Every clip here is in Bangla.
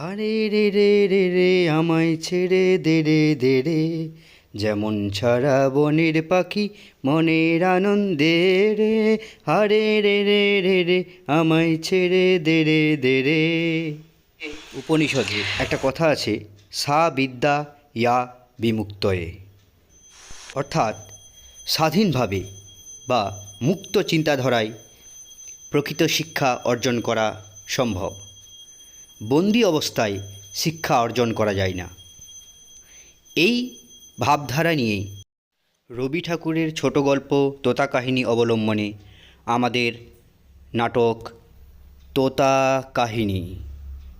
হারে রে রে রে রে, আমায় ছেড়ে দে, রে দে, রে। যেমন ছাড়া বনের পাখি মনের আনন্দে রে। হারে রে রে রে রে, আমায় ছেড়ে দে, রে দে, রে। উপনিষদে একটা কথা আছে, সা বিদ্যা ইয়া বিমুক্তয়ে। অর্থাৎ স্বাধীনভাবে বা মুক্ত চিন্তাধারায় প্রকৃত শিক্ষা অর্জন করা সম্ভব। বন্দি অবস্থায় শিক্ষা অর্জন করা যায় না। এই ভাবধারা নিয়েই রবি ঠাকুরের ছোট গল্প, তোতা কাহিনী অবলম্বনে আমাদের নাটক তোতা কাহিনী।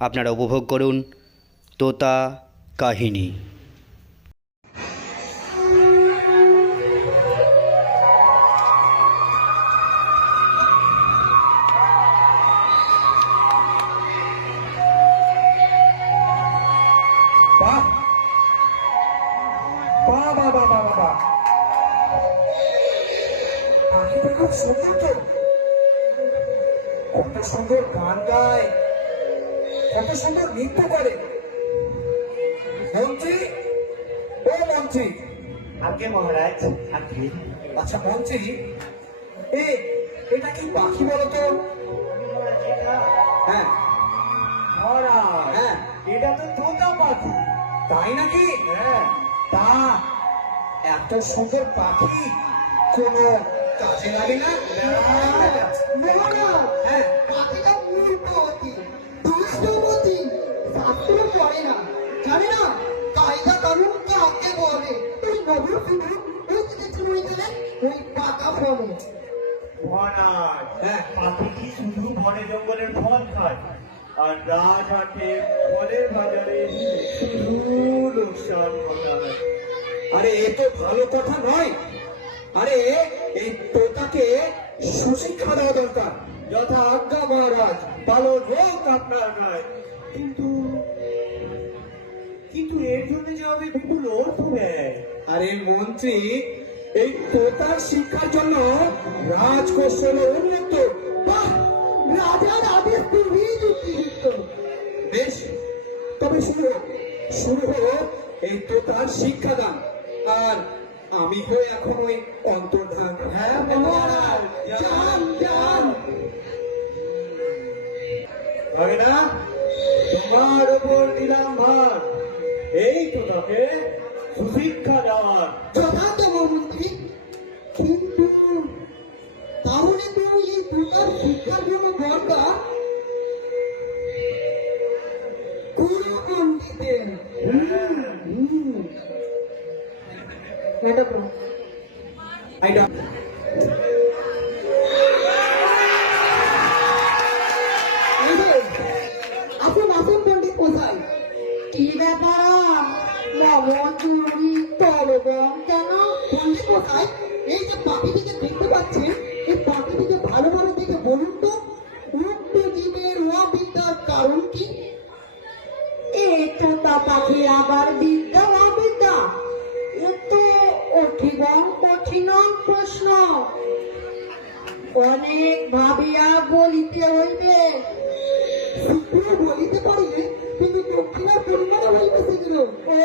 আপনারা উপভোগ করুন তোতা কাহিনী। বাহ। বাহ বাহ বাহ বাহ বাহ বাহ। পাখিটা খুব সুন্দর তো। কত সুন্দর গান গায়। কত সুন্দর নৃত্য করে। মন্ত্রী? ও মন্ত্রী। আগে মহারাজ? আগে আচ্ছা মন্ত্রী। এ এটা কি পাখি বলো তো হ্যাঁ। হ্যাঁ। এটা তো তোতা পাখি। তাই নাকি হ্যাঁ তা এত সুন্দর পাখি কোনো কাজে লাগে না হ্যাঁ পাখিটা মূর্খবতী, দুষ্টমতী, শাস্ত্র পড়ে না। জানে না, কায়দা কানুন কাকে বলে? ওই ওই দিকে চুরি গেলে, ওই পাকা ফলে। মহারাজ হ্যাঁ। পাখি কি শুধু বনে জঙ্গলের ফল খায় আর রাজহাটে ফলের বাজারে শুধু লোকসান আরে, এ তো ভালো কথা নয়। আরে, এই তোতাকে সুশিক্ষা দেওয়া দরকার। যথা আজ্ঞা মহারাজ পালন হোক আপনার নয়। কিন্তু কিন্তু এর জন্য যে আমি বিপুল অর্থ ব্যয়। আরে, মন্ত্রী, এই তোতার শিক্ষার জন্য রাজকোষ হলো উন্নত রাজার আদেশ যুক্তিযুক্ত। বেশ, তবে শুরু শুরু হোক এই তোতার শিক্ষাদান। আর আমি এখন ওই অন্তর্ধান। হ্যাঁ না? তোমার দিলাম ভার। এই তো তোকে সুশিক্ষা দেওয়ার। যথার্থ মন্ত্রী, কিন্তু তো এই প্রকার শিক্ষার জন্য দরকার. আসুন আসুন, পণ্ডিত কোথায় কি ব্যাপার? মমন চুরি তলবম কেন? পণ্ডিত কোথায় এই যে পাখিটিকে দেখতে পাচ্ছেন শীঘ্র বলিতে পারিলে কিন্তু দক্ষিণার পরিমাণে হইবে শীঘ্র ও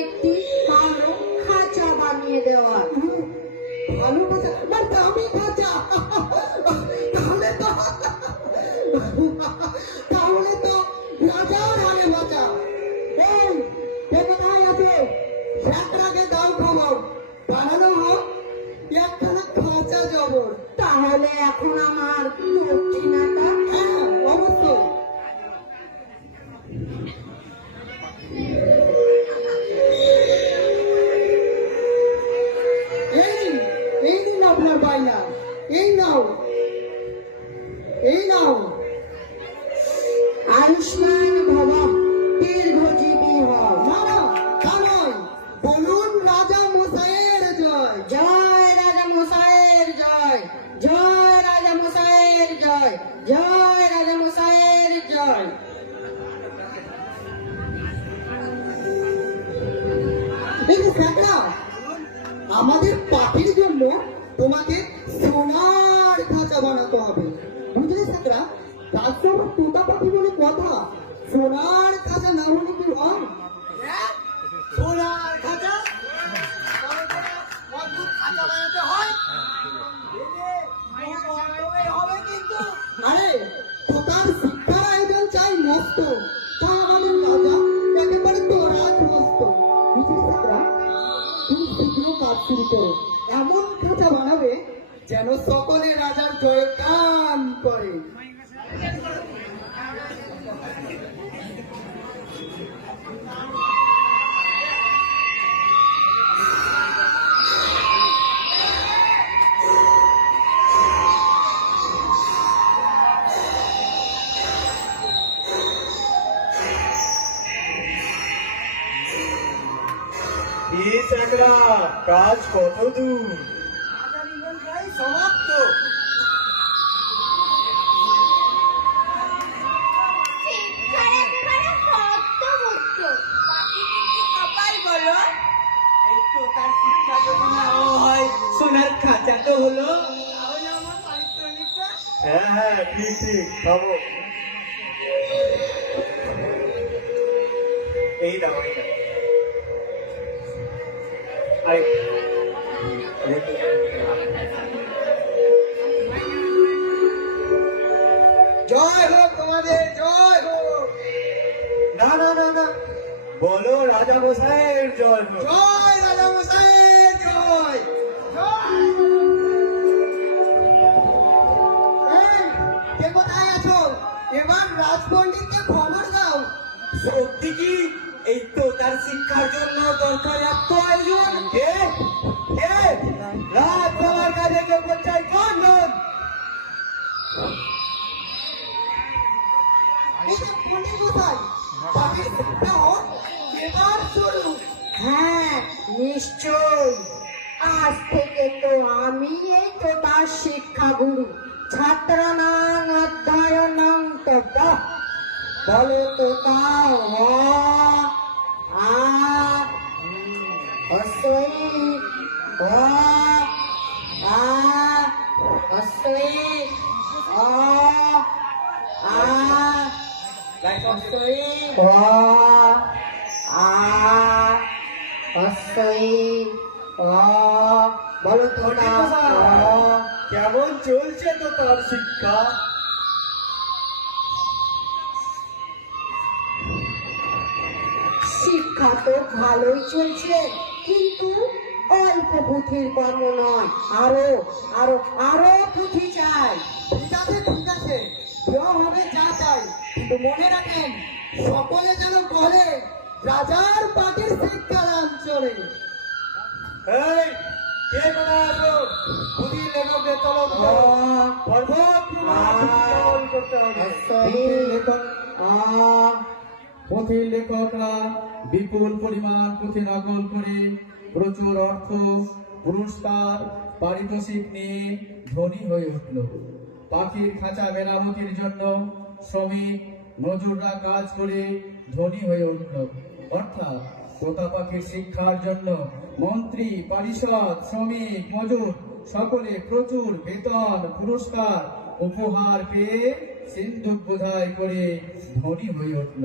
একটি খাঁচা বানিয়ে দেওয়া। ভালো দামি খাঁচা তাহলে তো তাহলে তো রাজাও রানে বাঁচা হোক তাহলে এখন আমার Pai. Em. তোমাকে সোনার খাঁচা বানাতে হবে। বুঝলে সাকরা তার সঙ্গে তোতা পাখি বলে কথা। সোনার করে। এই চাকরা কাজ কত ঠিক খাব এই দাও এই জয় হোক তোমাদের জয় হোক। না না না না। বলো রাজা মশাইয়ের জয় হোক। জয় রাজা মশাইয়ের জয়। এই, সত্যি কি? এই তো তার শিক্ষার জন্য দরকার এত আয়োজন কে কে রাত সবার কেউ কোন হ্যাঁ নিশ্চয় আজ থেকে তো আমি এই তো তার শিক্ষা গুরু ছাত্র নাং অধ্যয়নং তত বলো তো তাও আ হসই অ আ হসই অ আ হসই আ হসই অ বলো তো না কেমন চলছে তো তার শিক্ষা? ভালোই চলছে কিন্তু অল্প পুঁথির কর্ম নয় আরও আরও আরও পুঁথি চাই ঠিক আছে ঠিক আছে দেওয়া হবে যা চাই কিন্তু মনে রাখেন সকলে যেন বলে রাজার পাটির শিক্ষা দান চলে এই কে কোথায় আছো করতে হবে পুঁথির লেখকরা বিপুল পরিমাণ পুঁথি নকল করে প্রচুর অর্থ, পুরস্কার, পারিতোষিক নিয়ে ধনী হয়ে উঠল। পাখির খাঁচা মেরামতির জন্য শ্রমিক মজুররা কাজ করে ধনী হয়ে উঠল। অর্থাৎ তোতা পাখির শিক্ষার জন্য মন্ত্রী, পরিষদ, শ্রমিক, মজুর সকলে প্রচুর বেতন, পুরস্কার উপহার পেয়ে সিন্ধু বোধাই করে ধনী হয়ে উঠল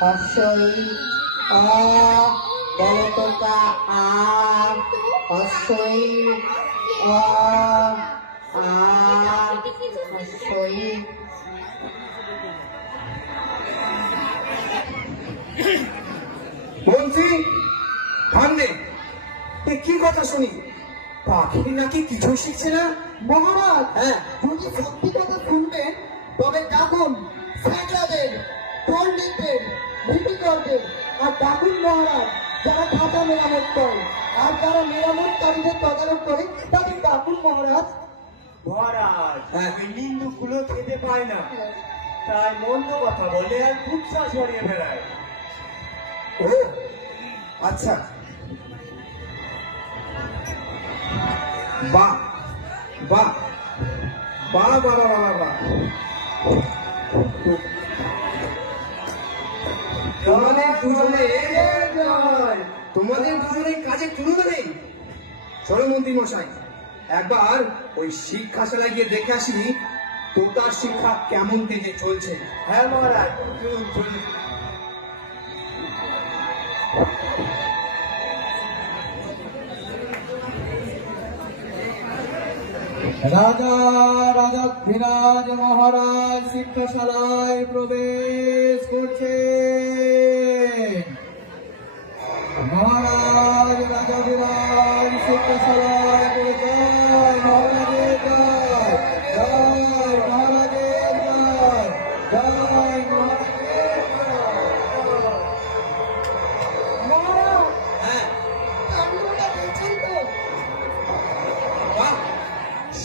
হর্ষই অ বলতকা আ এ কি কথা শুনি? পাখি নাকি কিছু শিখছে না? মহারাজ হ্যাঁ। যদি সত্যি কথা শুনবেন তবে ডাকুন পণ্ডিতদের লিপিকরদের আর ডাকুন মহারাজ যারা খাতা মেরামত করে আর যারা মেরামতকারীদের তদারক করে তাদের ডাকুন মহারাজ। মহারাজ হ্যাঁ। ওই নিন্দুকগুলো খেতে পায় না। তাই মন্দ কথা বলে আর ছড়িয়ে ফেলায়। ও আচ্ছা। বাহ বাহ বাহ বাহ বাহ বাহ বাহ তোমাদের দুজনে তোমাদের দুজনে কাজে তুলনা নেই। চলো মশাই, একবার ওই শিক্ষাশালায় গিয়ে দেখে আসি তোতার শিক্ষা কেমন দিকে চলছে। হ্যাঁ মহারাজ রাজা রাজা ধীরাজ মহারাজ শিক্ষাশালায় প্রবেশ করছে।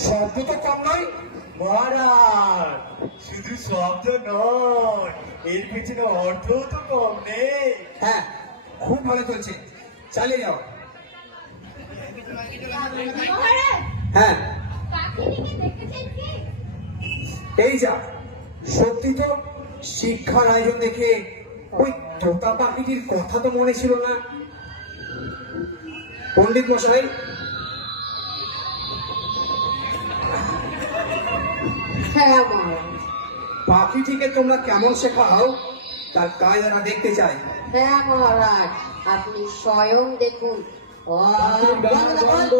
শব্দ তো কম নয় মহারাজ। শুধু শব্দ নয় এর পিছনে অর্থও তো কম নেই। হ্যাঁ খুব ভালো চলছে। চালিয়ে যাও হ্যাঁ। এই যা সত্যি তো শিক্ষার আয়োজন দেখে ওই তোতা পাখিটির কথা তো মনে ছিল না। পণ্ডিত মশাই হ্যাঁ মহারাজ পাখিটিকে তোমরা কেমন শেখাও? তার কাজ আমরা দেখতে চাই হ্যাঁ মহারাজ। আপনি স্বয়ং দেখুন। পাখির বন্ধ।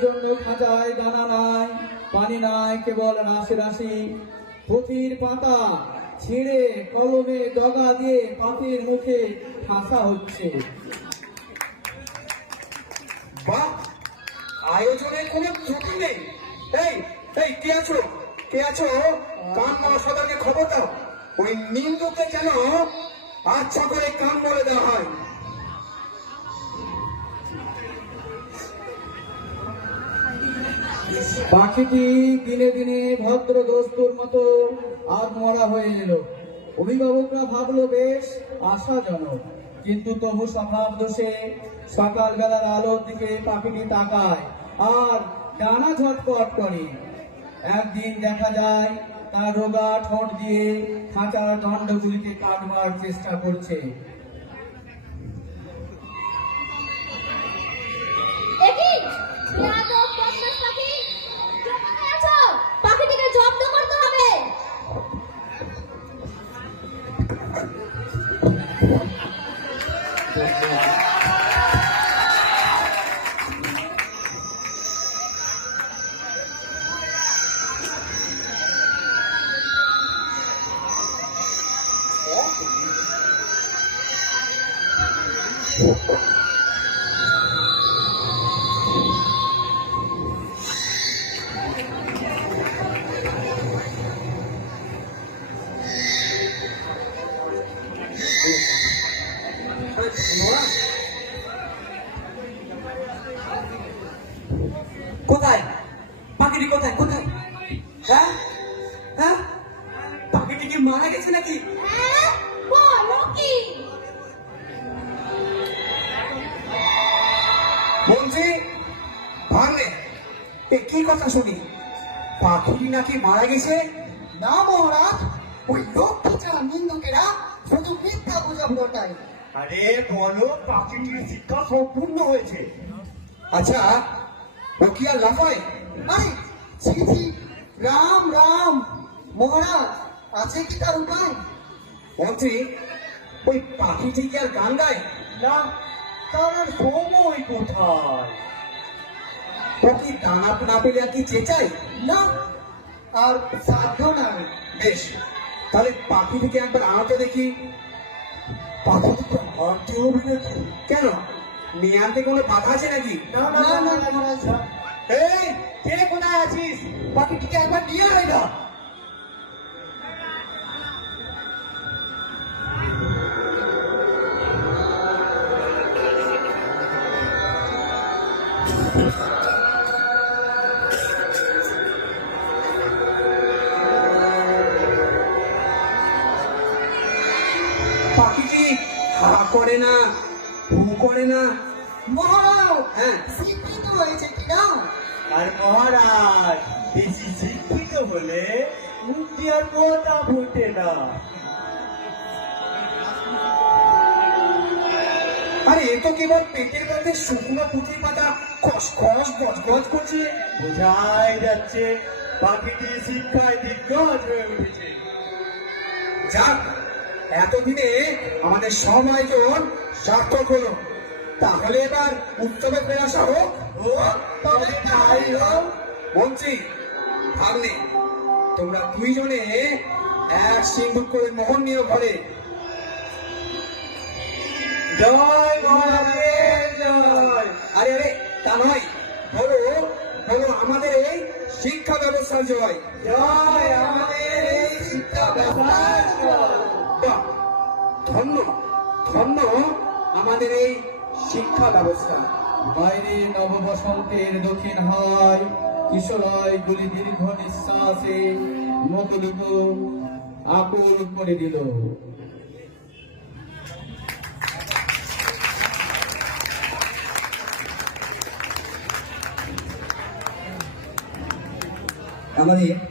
জন্য খাঁচায় দানা নাই পানি নাই কেবল রাশি রাশি। পুঁথির পাতা ছিঁড়ে কলমে ডগা দিয়ে পাখির মুখে ঠাসা হচ্ছে। আয়োজনের কোনো ত্রুটি নেই। এই এই, কে আছো? কে আছো? কান মারা খবর দাও। ওই নিন্দুকে যেন আচ্ছা করে কান বলে দেওয়া হয়। পাখিটি দিনে দিনে ভদ্র দস্তুর মতো আত্মরা হয়ে এলো। অভিভাবকরা ভাবলো, বেশ, আশাজনক। কিন্তু তবু স্বভাব দোষে সকালবেলার আলোর দিকে পাখিটি তাকায় আর ডানা ঝটপট করে। একদিন দেখা যায়, তার রোগা ঠোঁট দিয়ে খাঁচার দণ্ডগুলিকে কাটবার চেষ্টা করছে। কোথায় বলছি ভাঙলে। এ কি কথা শুনি? পাখি নাকি মারা গেছে? না মহারাজ ওই লক্ষ্মী ছাড়া নিন্দুকেরা শুধু মিথ্যা গুজব ঘটায় আরে বলো পাখিটির শিক্ষা সম্পূর্ণ হয়েছে। আচ্ছা ও কি আর লাফায়? আরে ছি ছি রাম রাম। মহারাজ আছে কি তার উপায়? মন্ত্রী ওই পাখিটি কি আর গান গায়? না তার সময় কোথায় ও কি দানা না পেলে আর কি চেঁচায় না আর সাধ্য নাই বেশ তাহলে পাখিটিকে একবার আনতে দেখি পাখিটি তো আনতে নাকি কেন আনতে কোনো বাধা আছে নাকি না না না মহারাজ এই কে কোথায় আছিস পাখিটিকে একবার নিয়ে আয় না পাখিটি হা করে না হু করে না। হ্যাঁ। শিক্ষিত হয়েছে কিনা আর মহারাজ বেশি শিক্ষিত হলে মুক্তি আর কথা ফুটে না? আরে এ তো কেবল পেটের কাছে শুকনো পুঁথি পাতা এতদিনে আমাদের সব আয়োজন সার্থক হলো। তাহলে এবার উৎসবে ফেরা সহ তবে তাই হোক। তোমরা দুইজনে এক সিন্ধুক করে মোহন নিয়ে ঘরে। জয় মহারাজের জয়। আরে আরে তা নয় বলো বলো আমাদের এই শিক্ষা ব্যবস্থার জয়। জয় আমাদের এই শিক্ষা। বাহ, ধন্য ধন্য আমাদের এই শিক্ষা ব্যবস্থা। বাইরে নববসন্তের দক্ষিণ হয় কিশোরয় গুলি দীর্ঘ নিঃশ্বাসে মতলুকু আকুল করে দিল। আমাদের